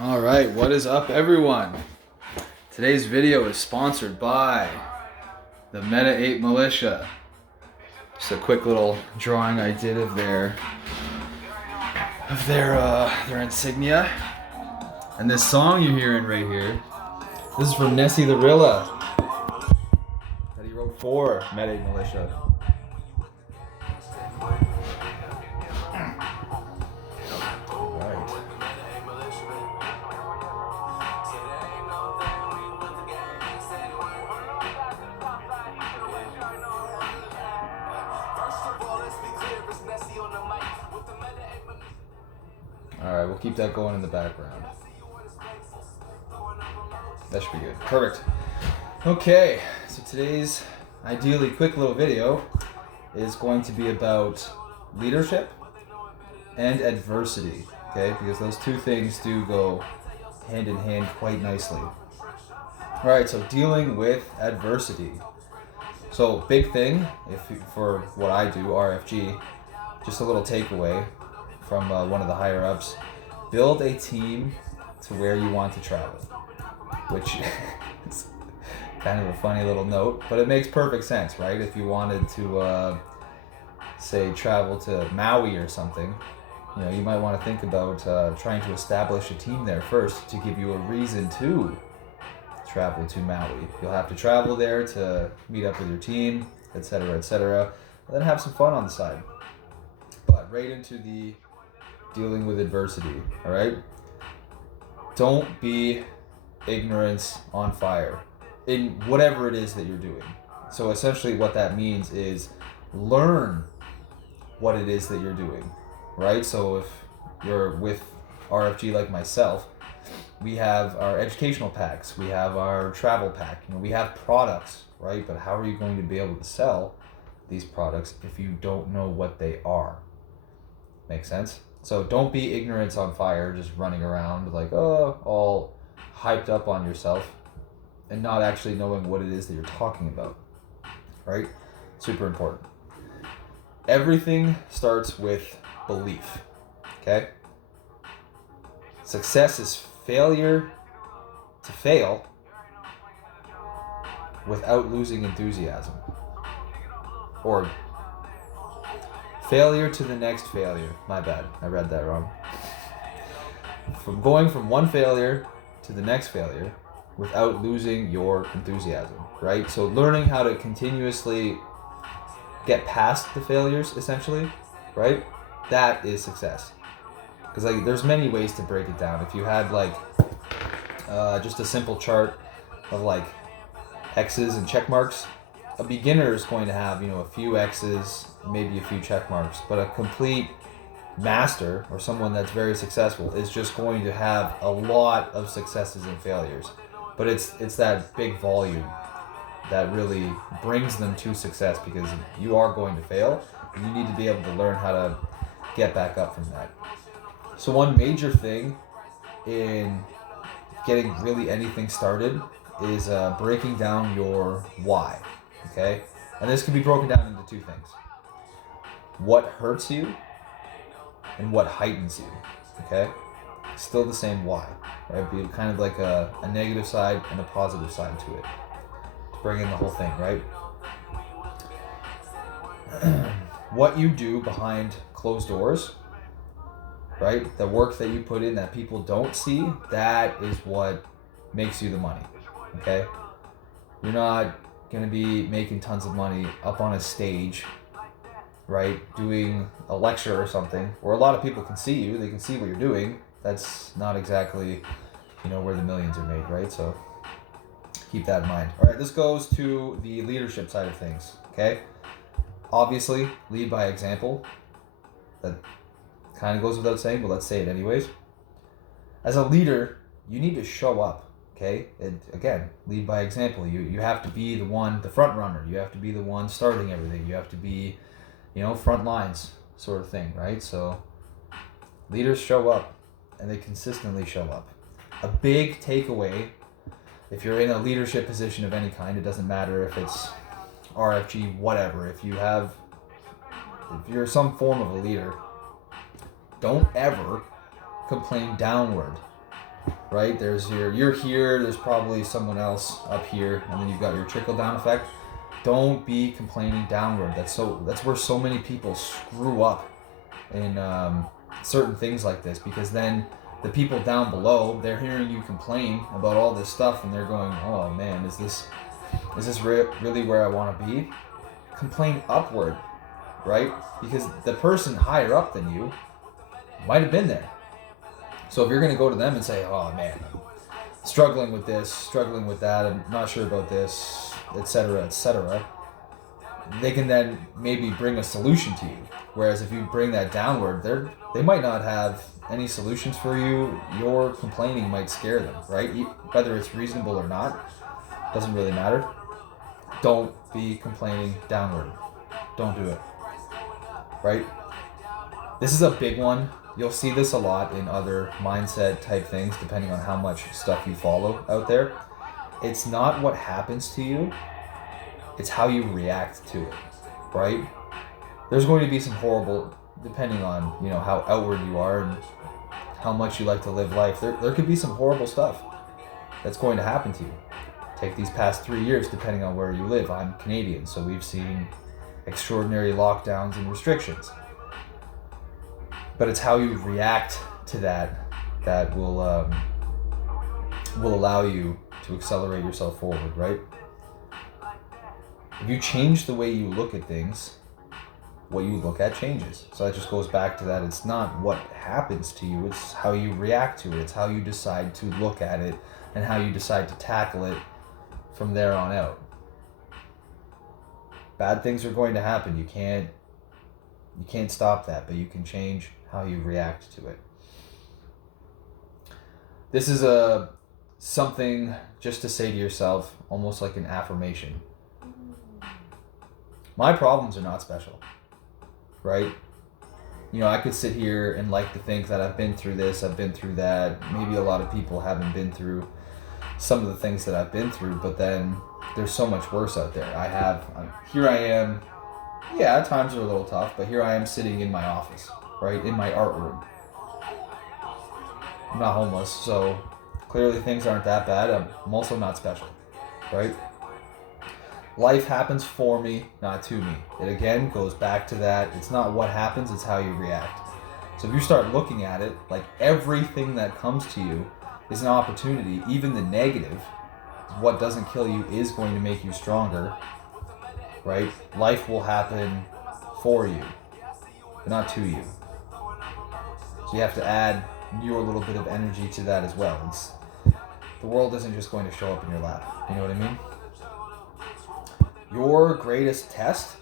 All right, what is up, everyone? Today's video is sponsored by the Meta 8 Militia. Just a quick little drawing I did of their insignia. And this song you're hearing right here, this is from Nessie the Rilla that he wrote for Meta 8 Militia. Alright, we'll keep that going in the background. That should be good. Perfect. Okay, so today's ideally quick little video is going to be about leadership and adversity, okay? Because those two things do go hand in hand quite nicely. Alright, so dealing with adversity. So, big thing, for what I do, RFG, just a little takeaway from one of the higher ups: build a team to where you want to travel, which is kind of a funny little note, but it makes perfect sense, right? If you wanted to say travel to Maui or something, you might want to think about trying to establish a team there first to give you a reason to travel to Maui. You'll have to travel there to meet up with your team, etc., etc., and then have some fun on the side. But right into the dealing with adversity, all right? Don't be ignorance on fire in whatever it is that you're doing. So essentially what that means is learn what it is that you're doing, right? So if you're with RFG like myself, we have our educational packs, we have our travel pack, we have products, right? But how are you going to be able to sell these products if you don't know what they are? Make sense? So don't be ignorance on fire, just running around like, all hyped up on yourself and not actually knowing what it is that you're talking about, right? Super important. Everything starts with belief, okay? Success is failure to fail without losing enthusiasm. Or failure to the next failure. My bad, I read that wrong. From going from one failure to the next failure without losing your enthusiasm, right? So learning how to continuously get past the failures, essentially, right? That is success. Because there's many ways to break it down. If you had just a simple chart of X's and check marks, a beginner is going to have a few X's, maybe a few check marks, but a complete master or someone that's very successful is just going to have a lot of successes and failures. But it's that big volume that really brings them to success, because you are going to fail and you need to be able to learn how to get back up from that. So one major thing in getting really anything started is breaking down your why, okay? And this can be broken down into two things: what hurts you and what heightens you, okay? Still the same why, right? Be kind of like a negative side and a positive side to it, to bring in the whole thing, right? What you do behind closed doors, right? The work that you put in that people don't see, that is what makes you the money, okay? You're not going to be making tons of money up on a stage, right? Doing a lecture or something, where a lot of people can see you, they can see what you're doing. That's not exactly, where the millions are made, right? So keep that in mind. All right, this goes to the leadership side of things, okay? Obviously, lead by example. That kind of goes without saying, but let's say it anyways. As a leader, you need to show up, okay? And again, lead by example. You have to be the front runner. You have to be the one starting everything. You have to be, front lines sort of thing, right? So leaders show up, and they consistently show up. A big takeaway, if you're in a leadership position of any kind, it doesn't matter if it's RFG, whatever. If you're some form of a leader, don't ever complain downward right? You're here, there's probably someone else up here, and then you've got your trickle down effect. Don't be complaining downward. That's where so many people screw up in certain things like this, because then the people down below, they're hearing you complain about all this stuff, and they're going, oh man, is this really where I want to be? Complain upward, right? Because the person higher up than you might have been there. So if you're going to go to them and say, oh man, I'm struggling with this, struggling with that, I'm not sure about this, etc., they can then maybe bring a solution to you. Whereas if you bring that downward, they might not have any solutions for you. Your complaining might scare them, right? Whether it's reasonable or not, doesn't really matter. Don't be complaining downward. Don't do it, right? This is a big one. You'll see this a lot in other mindset type things, depending on how much stuff you follow out there. It's not what happens to you, it's how you react to it, right? There's going to be some horrible, depending on, how outward you are and how much you like to live life, there could be some horrible stuff that's going to happen to you. Take these past 3 years, depending on where you live. I'm Canadian, so we've seen extraordinary lockdowns and restrictions. But it's how you react to that will allow you to accelerate yourself forward, right? If you change the way you look at things, what you look at changes. So that just goes back to that. It's not what happens to you, it's how you react to it. It's how you decide to look at it and how you decide to tackle it from there on out. Bad things are going to happen. You can't stop that, but you can change how you react to it. This is something just to say to yourself, almost like an affirmation. My problems are not special, right? I could sit here and like to think that I've been through this, I've been through that. Maybe a lot of people haven't been through some of the things that I've been through, but then there's so much worse out there. Here I am. Yeah, at times are a little tough, but here I am sitting in my office, right? In my art room. I'm not homeless, so clearly things aren't that bad. I'm also not special, right? Life happens for me, not to me. It again goes back to that. It's not what happens, it's how you react. So if you start looking at it like everything that comes to you is an opportunity, even the negative, what doesn't kill you is going to make you stronger, right? Life will happen for you, but not to you. So you have to add your little bit of energy to that as well. The world isn't just going to show up in your lap. You know what I mean? Your greatest test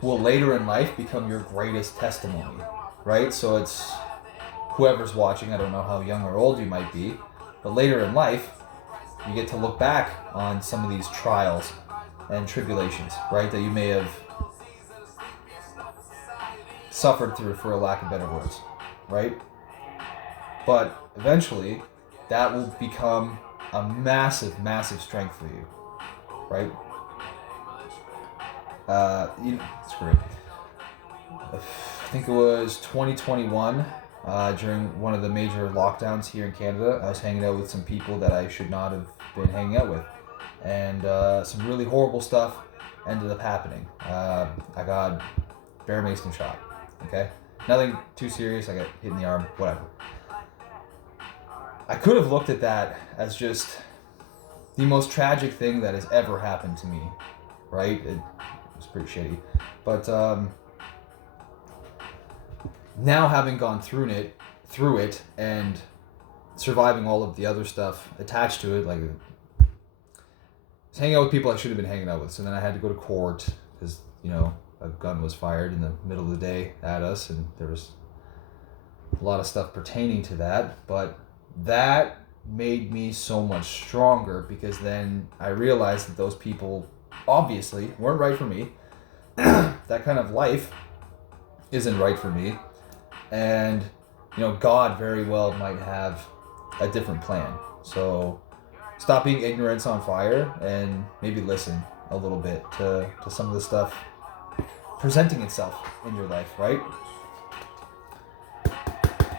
will later in life become your greatest testimony, right? So it's whoever's watching, I don't know how young or old you might be, but later in life, you get to look back on some of these trials and tribulations, right? That you may have suffered through, for a lack of better words, right? But eventually, that will become a massive, massive strength for you, right? It's great. I think it was 2021, during one of the major lockdowns here in Canada. I was hanging out with some people that I should not have been hanging out with, and some really horrible stuff ended up happening. I got Bear Mason shot. Okay, nothing too serious. I got hit in the arm, whatever. I could have looked at that as just the most tragic thing that has ever happened to me, right? It was pretty shitty, but now having gone through it and surviving all of the other stuff attached to it, like I was hanging out with people I should have been hanging out with. So then I had to go to court because a gun was fired in the middle of the day at us, and there was a lot of stuff pertaining to that. But that made me so much stronger, because then I realized that those people obviously weren't right for me. That kind of life isn't right for me. And, God very well might have a different plan. So stop being ignorance on fire and maybe listen a little bit to some of the stuff presenting itself in your life, right?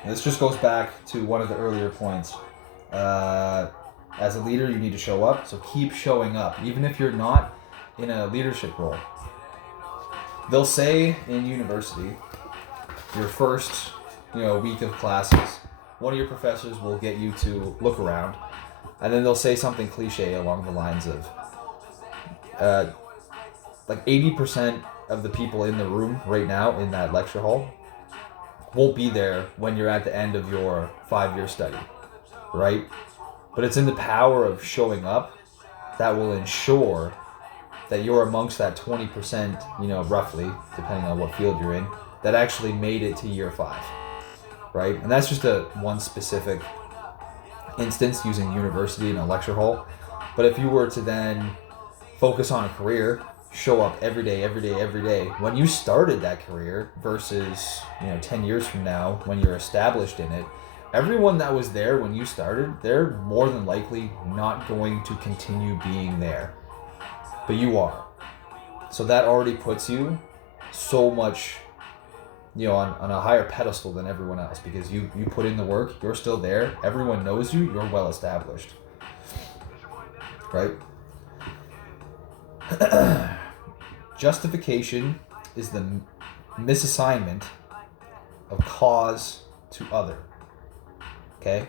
This just goes back to one of the earlier points. As a leader, you need to show up. So keep showing up, even if you're not in a leadership role. They'll say in university, your first, week of classes, one of your professors will get you to look around, and then they'll say something cliche along the lines of, like 80% of the people in the room right now in that lecture hall won't be there when you're at the end of your 5-year study, right? But it's in the power of showing up that will ensure that you're amongst that 20%, roughly, depending on what field you're in, that actually made it to year 5, right? And that's just one specific instance using university and a lecture hall. But if you were to then focus on a career, show up every day, when you started that career versus, 10 years from now when you're established in it, everyone that was there when you started, they're more than likely not going to continue being there. But you are. So that already puts you so much, on a higher pedestal than everyone else, because you put in the work, you're still there, everyone knows you, you're well established. Right? Justification is the misassignment of cause to other. Okay?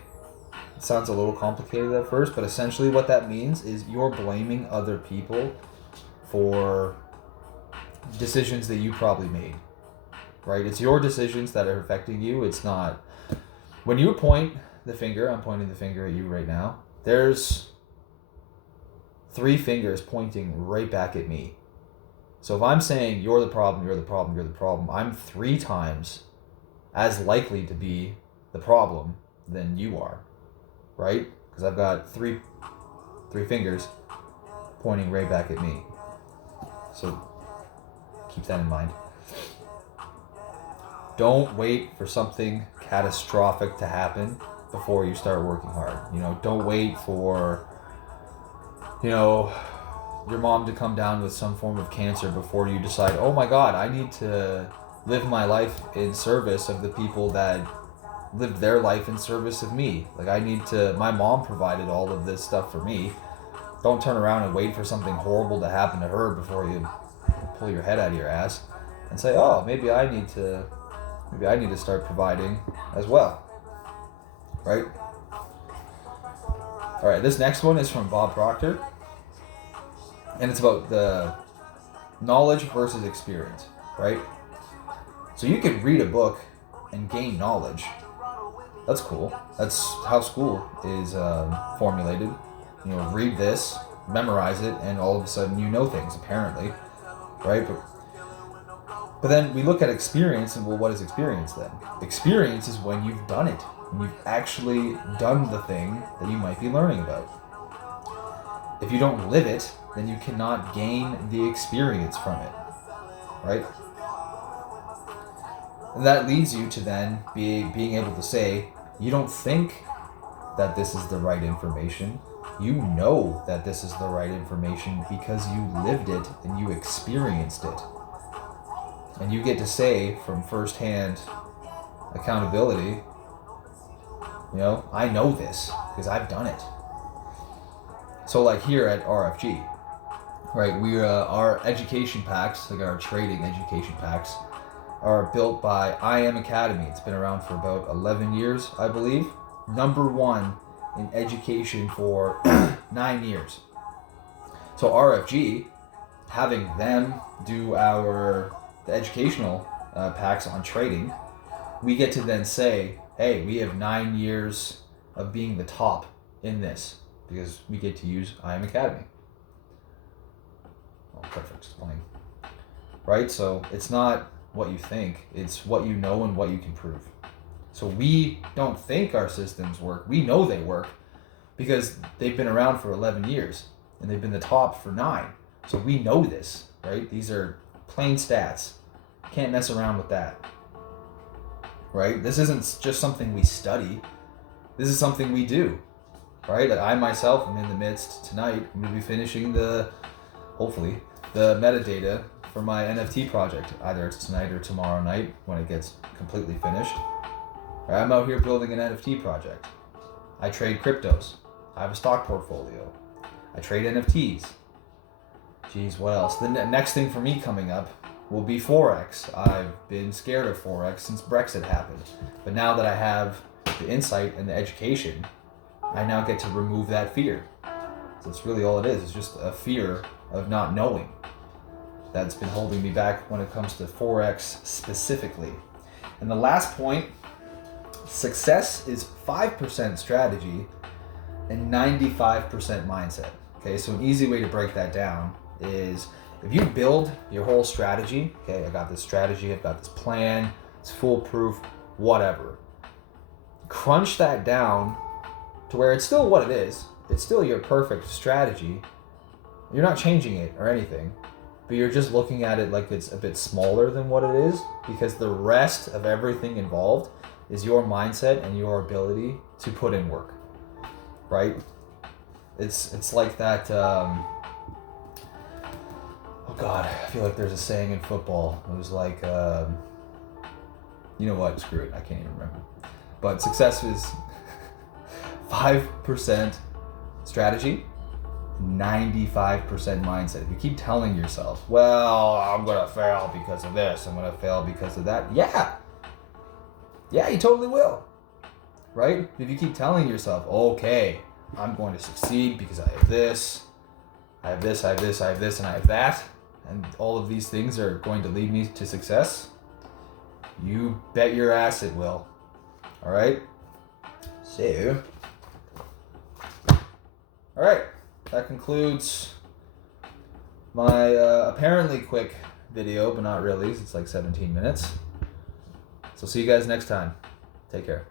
It sounds a little complicated at first, but essentially what that means is you're blaming other people for decisions that you probably made. Right? It's your decisions that are affecting you. It's not. When you point the finger, I'm pointing the finger at you right now, there's 3 fingers pointing right back at me. So if I'm saying you're the problem, I'm 3 times as likely to be the problem than you are, right? Because I've got three fingers pointing right back at me. So keep that in mind. Don't wait for something catastrophic to happen before you start working hard. Don't wait for, your mom to come down with some form of cancer before you decide, oh my God, I need to live my life in service of the people that lived their life in service of me. Like my mom provided all of this stuff for me. Don't turn around and wait for something horrible to happen to her before you pull your head out of your ass and say, oh, maybe I need to start providing as well. Right? All right, this next one is from Bob Proctor. And it's about the knowledge versus experience, right? So you can read a book and gain knowledge. That's cool. That's how school is formulated. Read this, memorize it, and all of a sudden you know things, apparently, right? But then we look at experience, and well, what is experience then? Experience is when you've done it, when you've actually done the thing that you might be learning about. If you don't live it, then you cannot gain the experience from it, right? And that leads you to then being able to say, you don't think that this is the right information. You know that this is the right information because you lived it and you experienced it. And you get to say from firsthand accountability, I know this because I've done it. So like here at RFG, right, our education packs, like our trading education packs, are built by IM Academy. It's been around for about 11 years, I believe. Number 1 in education for 9 years. So RFG, having them do the educational packs on trading, we get to then say, hey, we have 9 years of being the top in this because we get to use IM Academy. Oh, perfect. Explain. Right? So it's not what you think, it's what you know and what you can prove. So we don't think our systems work. We know they work because they've been around for 11 years and they've been the top for 9. So we know this, right? These are plain stats. Can't mess around with that. Right? This isn't just something we study. This is something we do. Right? Like I myself am in the midst tonight. I'm going to be finishing hopefully, the metadata for my NFT project. Either it's tonight or tomorrow night when it gets completely finished. I'm out here building an NFT project. I trade cryptos. I have a stock portfolio. I trade NFTs. Geez, what else? The next thing for me coming up will be Forex. I've been scared of Forex since Brexit happened. But now that I have the insight and the education, I now get to remove that fear. So it's really all it is. It's just a fear of not knowing that's been holding me back when it comes to Forex specifically. And the last point, success is 5% strategy and 95% mindset. Okay, so an easy way to break that down is if you build your whole strategy, okay, I got this strategy, I've got this plan, it's foolproof, whatever. Crunch that down to where it's still what it is. It's still your perfect strategy. You're not changing it or anything, but you're just looking at it like it's a bit smaller than what it is, because the rest of everything involved is your mindset and your ability to put in work, right? It's like that, oh God, I feel like there's a saying in football. It was like, you know what, screw it, I can't even remember. But success is 5% strategy, 95% mindset. If you keep telling yourself, well, I'm gonna fail because of this, I'm gonna fail because of that, yeah, you totally will, right? If you keep telling yourself, okay, I'm going to succeed because I have this, I have this, I have this, I have this, and I have that, and all of these things are going to lead me to success, you bet your ass it will. All right? So, all right, that concludes my apparently quick video, but not really. It's like 17 minutes. So see you guys next time. Take care.